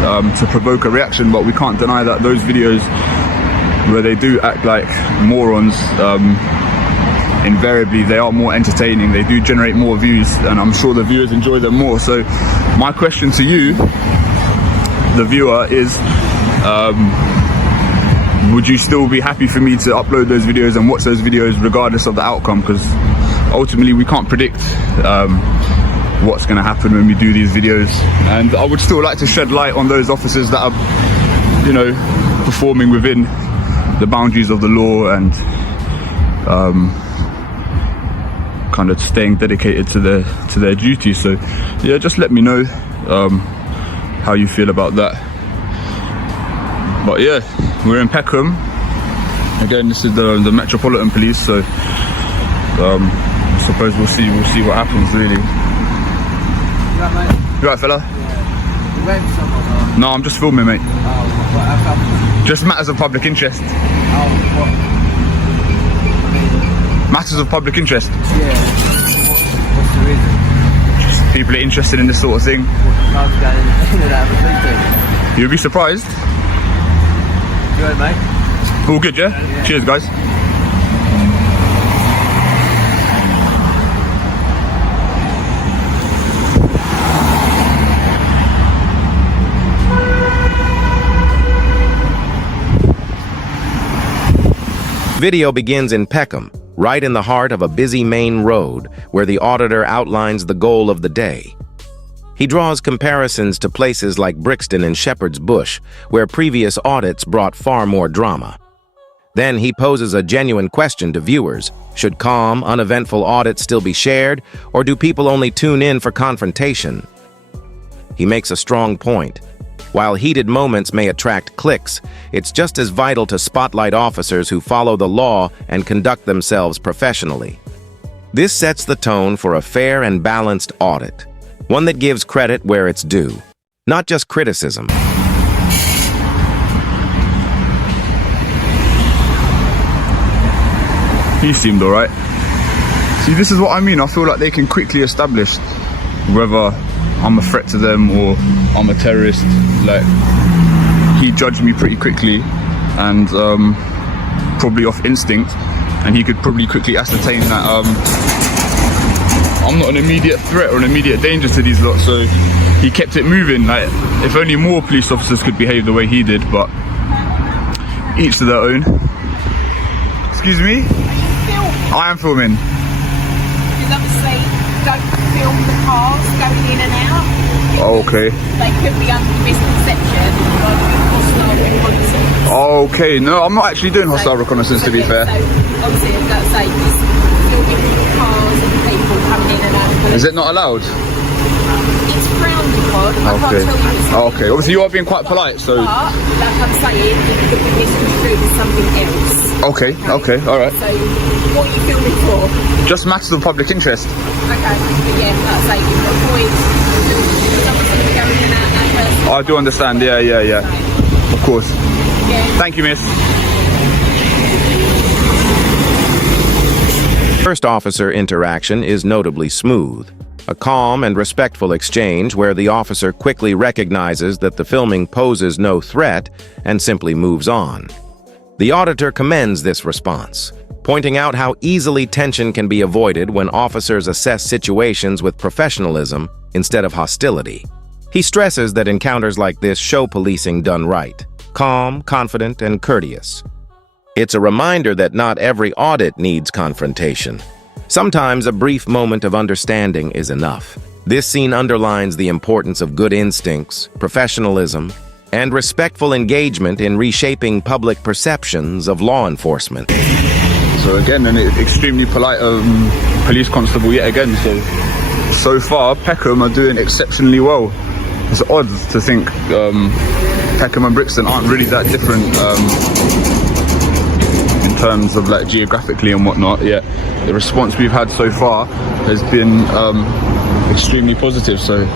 to provoke a reaction, but we can't deny that those videos where they do act like morons, invariably they are more entertaining, they do generate more views, and I'm sure the viewers enjoy them more. So my question to you, the viewer, is would you still be happy for me to upload those videos and watch those videos regardless of the outcome? Because ultimately we can't predict what's going to happen when we do these videos, and I would still like to shed light on those officers that are, you know, performing within the boundaries of the law and kind of staying dedicated to their duty. So yeah, just let me know how you feel about that. But yeah, we're in Peckham again. This is the Metropolitan Police, so I suppose we'll see what happens, really. You right, mate? You right, fella? Yeah. You waiting for someone, or? No, I'm just filming, mate. Oh, what, how come? Just matters of public interest. Oh, what? I mean, Matters of public interest. yeah. What's the reason? Just people are interested in this sort of thing. Cards going in and out of the police. You'll be surprised. You right, mate? All good, yeah? Cheers, guys. Video begins in Peckham, right in the heart of a busy main road, where the auditor outlines the goal of the day. He draws comparisons to places like Brixton and Shepherd's Bush, where previous audits brought far more drama. Then he poses a genuine question to viewers. Should calm, uneventful audits still be shared, or do people only tune in for confrontation? He makes a strong point. While heated moments may attract clicks, it's just as vital to spotlight officers who follow the law and conduct themselves professionally. This sets the tone for a fair and balanced audit, one that gives credit where it's due, not just criticism. He seemed alright. See, this is what I mean. I feel like they can quickly establish whether I'm a threat to them or I'm a terrorist. Like, he judged me pretty quickly, and probably off instinct, and he could probably quickly ascertain that I'm not an immediate threat or an immediate danger to these lot. So he kept it moving. Like, if only more police officers could behave the way he did, but each to their own. Excuse me? I am filming. Because obviously, don't film the cars going in and out. Oh, okay. They could be under misconception of hostile reconnaissance. Okay, no, I'm not actually doing hostile reconnaissance, to be fair. So obviously, as I say, just filming cars and people coming in and out. Is it not allowed? It's frowned upon. I can't tell you it's Oh, okay. Obviously, you are being quite polite, so. but, like I'm saying, it could be misconstrued as something else. Okay, all right. So, what are you filming for? Just matters of public interest. Okay, but yeah, like I say, avoid someone's going in and out that person. I do understand, yeah. Of course. Yeah. Thank you, miss. First officer interaction is notably smooth. A calm and respectful exchange where the officer quickly recognizes that the filming poses no threat and simply moves on. The auditor commends this response, pointing out how easily tension can be avoided when officers assess situations with professionalism instead of hostility. He stresses that encounters like this show policing done right, calm, confident, and courteous. It's a reminder that not every audit needs confrontation. Sometimes a brief moment of understanding is enough. This scene underlines the importance of good instincts, professionalism, and respectful engagement in reshaping public perceptions of law enforcement. So again, an extremely polite police constable yet again. So far, Peckham are doing exceptionally well. It's odd to think Peckham and Brixton aren't really that different in terms of like geographically and whatnot. Yet the response we've had so far has been extremely positive. So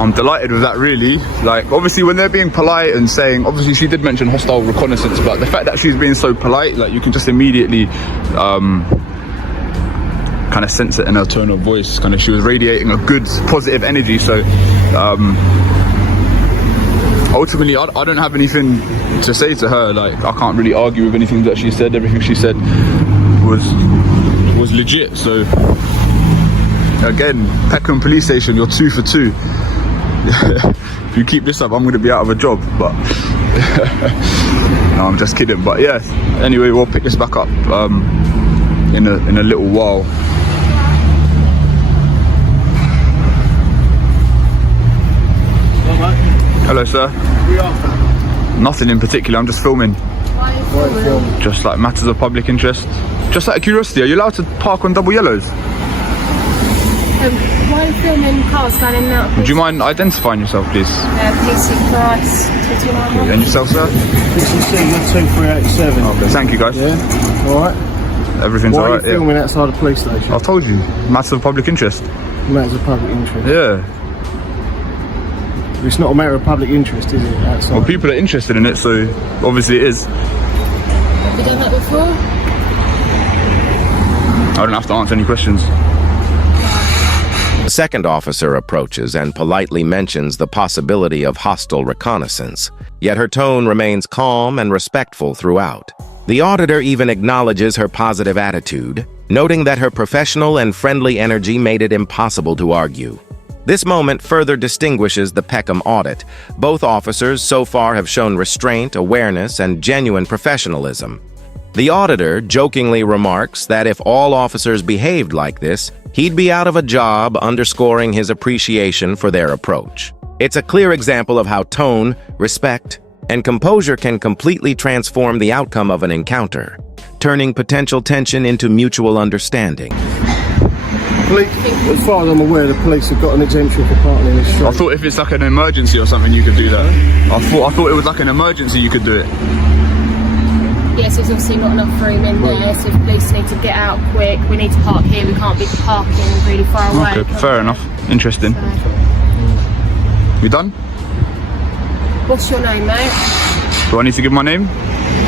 I'm delighted with that, really. Like, obviously when they're being polite and saying, obviously she did mention hostile reconnaissance, but the fact that she's being so polite, like, you can just immediately kind of sense it in her tone of voice. Kind of, she was radiating a good, positive energy. So ultimately, I don't have anything to say to her. Like, I can't really argue with anything that she said. Everything she said was legit. So again, Peckham Police Station, you're 2 for 2. If you keep this up, I'm going to be out of a job. But no, I'm just kidding. But yeah, anyway, we'll pick this back up in a little while. Hello, sir. Nothing in particular. I'm just filming. Just like matters of public interest. Just out of curiosity, are you allowed to park on double yellows? Why are you filming cars going in and out? Would you mind identifying yourself, please? PC Price, 229. And yourself, sir? PCC 2387. Okay, thank you, guys. Yeah, alright. Everything's Why are alright. you filming outside the police station? I've told you, matters of public interest. Matters of public interest. Yeah. It's not a matter of public interest, is it? Outside. Well, people are interested in it, so obviously it is. Have you done that before? I don't have to answer any questions. The second officer approaches and politely mentions the possibility of hostile reconnaissance, yet her tone remains calm and respectful throughout. The auditor even acknowledges her positive attitude, noting that her professional and friendly energy made it impossible to argue. This moment further distinguishes the Peckham audit. Both officers so far have shown restraint, awareness, and genuine professionalism. The auditor jokingly remarks that if all officers behaved like this, he'd be out of a job, underscoring his appreciation for their approach. It's a clear example of how tone, respect, and composure can completely transform the outcome of an encounter, turning potential tension into mutual understanding. As far as I'm aware, the police have got an exemption for parking in the street. I thought if it's like an emergency or something, you could do that. I thought it was like an emergency, you could do it. Yes, there's obviously not enough room in there, so if police need to get out quick, we need to park here, we can't be parking really far away. Okay, fair enough. Interesting. You done? What's your name, mate? Do I need to give my name?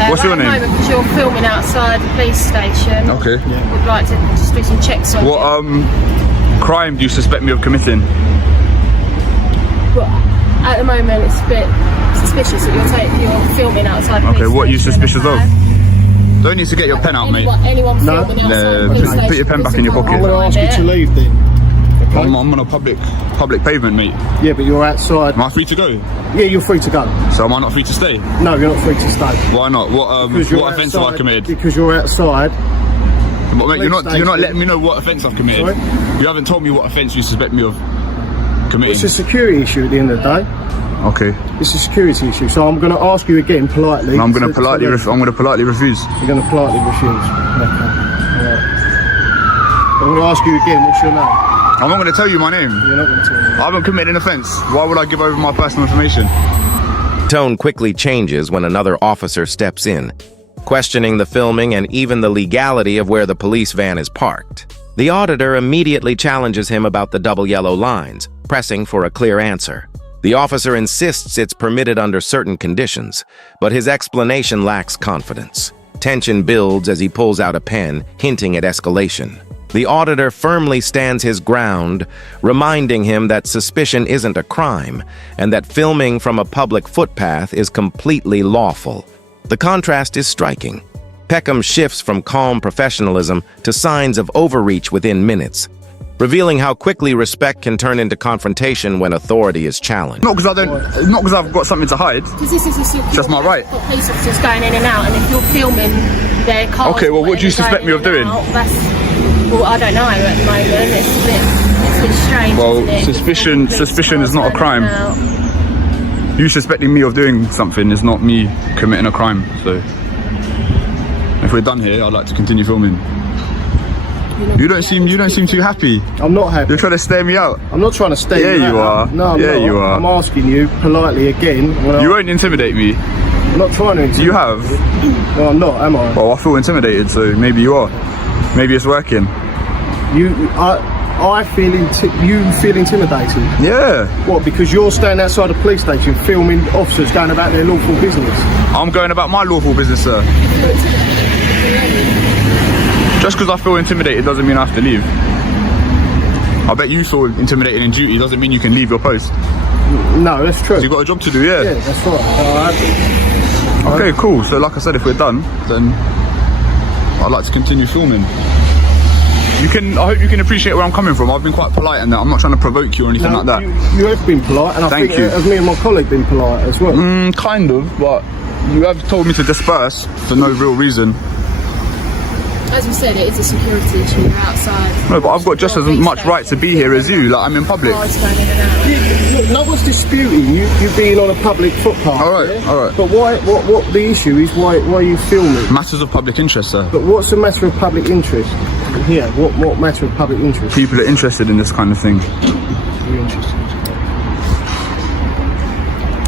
What's your name? Because you're filming outside the police station. Okay. Would like to just do some checks on What you. crime do you suspect me of committing? Well, at the moment, it's a bit suspicious that you're filming outside the police Okay, what are you station, suspicious of? okay? Don't need to get your pen out, mate. Anyone No. filming outside the No, police put station, your pen back in your police pocket. I'm can't going to ask find you to it. leave then. Okay? I'm on a public pavement, mate. Yeah, but you're outside. Am I free to go? Yeah, you're free to go. So am I not free to stay? No, you're not free to stay. Why not? What Because you're offence have I outside- committed? Because you're outside. But mate, you're not station. letting me know what offence I've committed. Sorry? You haven't told me what offence you suspect me of committing. It's a security issue at the end of the day. Okay. It's a security issue. So I'm going to ask you again politely. And I'm going to to politely leave. I'm going to politely refuse. You're going to politely refuse. Okay. Alright. I'm going to ask you again, what's your name? I'm not going to tell you my name. You're not going to tell me. I haven't committed an offence. Why would I give over my personal information? Tone quickly changes when another officer steps in, questioning the filming and even the legality of where the police van is parked. The auditor immediately challenges him about the double yellow lines, pressing for a clear answer. The officer insists it's permitted under certain conditions, but his explanation lacks confidence. Tension builds as he pulls out a pen, hinting at escalation. The auditor firmly stands his ground, reminding him that suspicion isn't a crime and that filming from a public footpath is completely lawful. The contrast is striking. Peckham shifts from calm professionalism to signs of overreach within minutes, revealing how quickly respect can turn into confrontation when authority is challenged. Not because I've got something to hide. Because this is Just my right. Got police officers going in and out, and if you're filming their cars, Okay, well, what do you suspect me of doing? Well, I don't know at the moment. It's a bit strange. Well, isn't it? suspicion is not a Police crime. cars going in and out. You suspecting me of doing something is not me committing a crime. So if we're done here, I'd like to continue filming. You don't seem too happy. I'm not happy. You're trying to stare me out. I'm not trying to stay. Yeah, you are. No, I'm Yeah, not. you are. I'm asking you politely again. You won't intimidate me. I'm not trying to intimidate You have. No, I'm not, am I? Well, I feel intimidated, so maybe you are. Maybe it's working. I feel you feel intimidated. Yeah. What? Because you're standing outside a police station filming officers going about their lawful business. I'm going about my lawful business, sir. Just because I feel intimidated doesn't mean I have to leave. I bet you feel intimidated in duty doesn't mean you can leave your post. No, that's true. You've got a job to do, yeah. Yeah, that's right. Okay, cool. So like I said, if we're done, then I'd like to continue filming. I hope you can appreciate where I'm coming from. I've been quite polite and that. I'm not trying to provoke you or anything like that. You have been polite, and I Thank think you. me and my colleague been polite as well. Kind of, but you have told me to disperse for no real reason. As we said, it is a security issue. You're outside. No, but I've got just as much right to be here as you. Like, I'm in public. Cars going in and out. Look, no one's disputing you being on a public footpath. All right, yeah? all right. But what the issue is, why are you filming? Matters of public interest, sir. But what's the matter of public interest here? What matter of public interest? People are interested in this kind of thing. You're interested.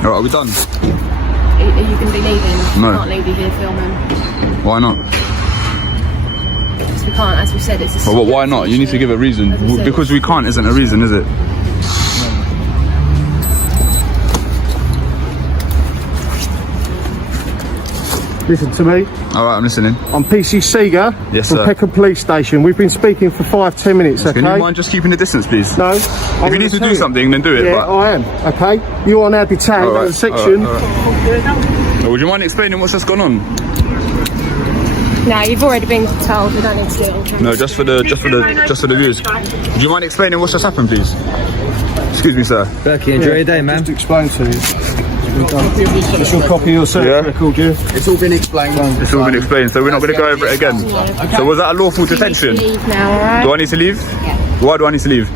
All right, are we done? Are you going to be leaving? No. We can't leave you here filming. Why not? Because we can't, as we said, it's a Well, why not? You need to give a reason. As we said, Because we can't isn't a reason, is it? Listen to me. All right, I'm listening. I'm PC Seeger Yes, from sir. Peckham Police Station. We've been speaking for 5-10 minutes, okay? Can you mind just keeping the distance, please? No. If you need to do something, then do it. Yeah, but... I am, okay? You are now detained All at right, the section. all right. Would you mind explaining what's just gone on? No, you've already been told. We don't need to do it in No, just for the viewers. Would you mind explaining what's just happened, please? Excuse me, sir. Berkey, enjoy your day, man. Just to explain to you. It's your copy of your service record, yeah? It's all been explained. It's all been explained, so we're not going to go over it again. So was that a lawful detention? Leave now, alright? Do I need to leave? Yeah. Why do I need to leave?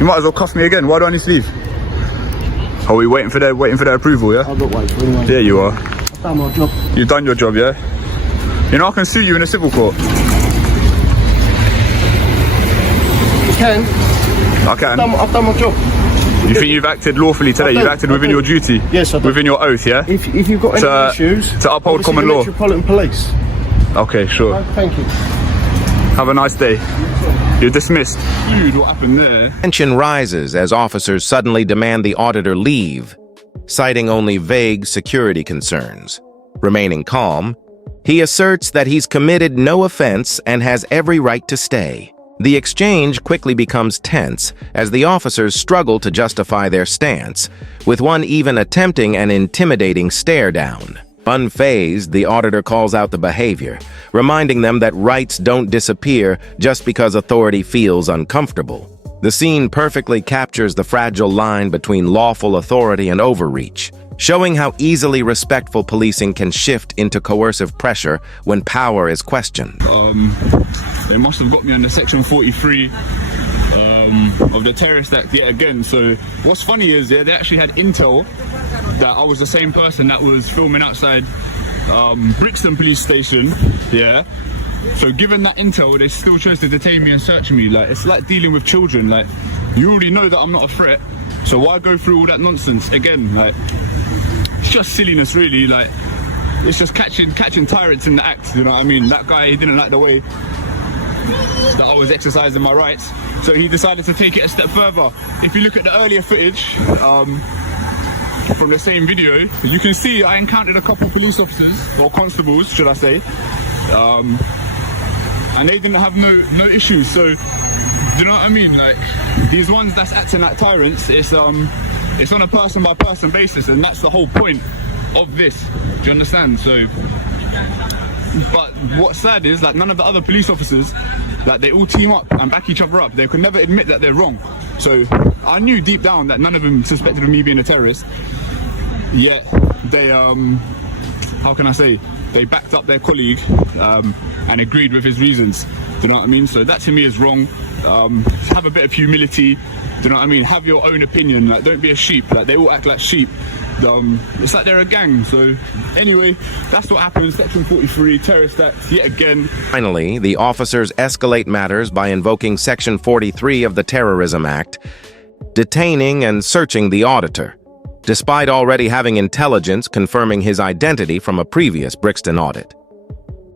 You might as well cuff me again. Why do I need to leave? Are we waiting for their approval, yeah? I'm not waiting for anyone. Yeah, you are. I've done my job. You've done your job, yeah? You know I can sue you in a civil court. You can. I can. I've done my job. You think you've acted lawfully today? You've acted within your duty? Yes, I do. Within your oath, yeah? If you've got any issues, to uphold obviously common the law. Metropolitan Police. Okay, sure. Oh, thank you. Have a nice day. You're dismissed. Dude, what happened there? Tension rises as officers suddenly demand the auditor leave, citing only vague security concerns. Remaining calm, he asserts that he's committed no offense and has every right to stay. The exchange quickly becomes tense as the officers struggle to justify their stance, with one even attempting an intimidating stare down. Unfazed, the auditor calls out the behavior, reminding them that rights don't disappear just because authority feels uncomfortable. The scene perfectly captures the fragile line between lawful authority and overreach, showing how easily respectful policing can shift into coercive pressure when power is questioned. They must have got me under section 43 of the Terrorist Act yet again. So what's funny is they actually had intel that I was the same person that was filming outside Peckham Police Station, yeah. So given that intel, they still chose to detain me and search me. Like, it's like dealing with children. Like, you already know that I'm not a threat, so why go through all that nonsense again? Like, it's just silliness, really. Like, it's just catching tyrants in the act. You know what I mean? That guy, he didn't like the way that I was exercising my rights, so he decided to take it a step further. If you look at the earlier footage from the same video, you can see I encountered a couple police officers, or constables, should I say, and they didn't have no issues. So, do you know what I mean? Like, these ones that's acting like tyrants, it's on a person by person basis, and that's the whole point of this. Do you understand? So, but what's sad is, like, none of the other police officers, like, they all team up and back each other up. They could never admit that they're wrong. So I knew deep down that none of them suspected of me being a terrorist, yet they how can I say, they backed up their colleague and agreed with his reasons. Do you know what I mean? So that to me is wrong. Have a bit of humility. Do you know what I mean? Have your own opinion. Like, don't be a sheep. Like, they all act like sheep. It's like they're a gang. So anyway, that's what happened. Section 43, Terrorist Act, yet again. Finally, the officers escalate matters by invoking Section 43 of the Terrorism Act, detaining and searching the auditor, despite already having intelligence confirming his identity from a previous Brixton audit.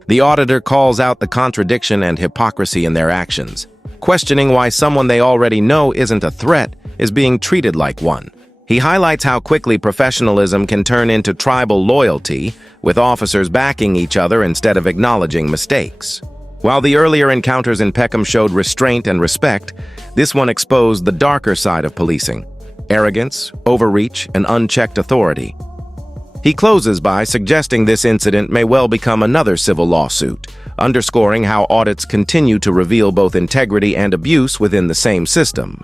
The auditor calls out the contradiction and hypocrisy in their actions, questioning why someone they already know isn't a threat is being treated like one. He highlights how quickly professionalism can turn into tribal loyalty, with officers backing each other instead of acknowledging mistakes. While the earlier encounters in Peckham showed restraint and respect, this one exposed the darker side of policing: arrogance, overreach, and unchecked authority. He closes by suggesting this incident may well become another civil lawsuit, underscoring how audits continue to reveal both integrity and abuse within the same system.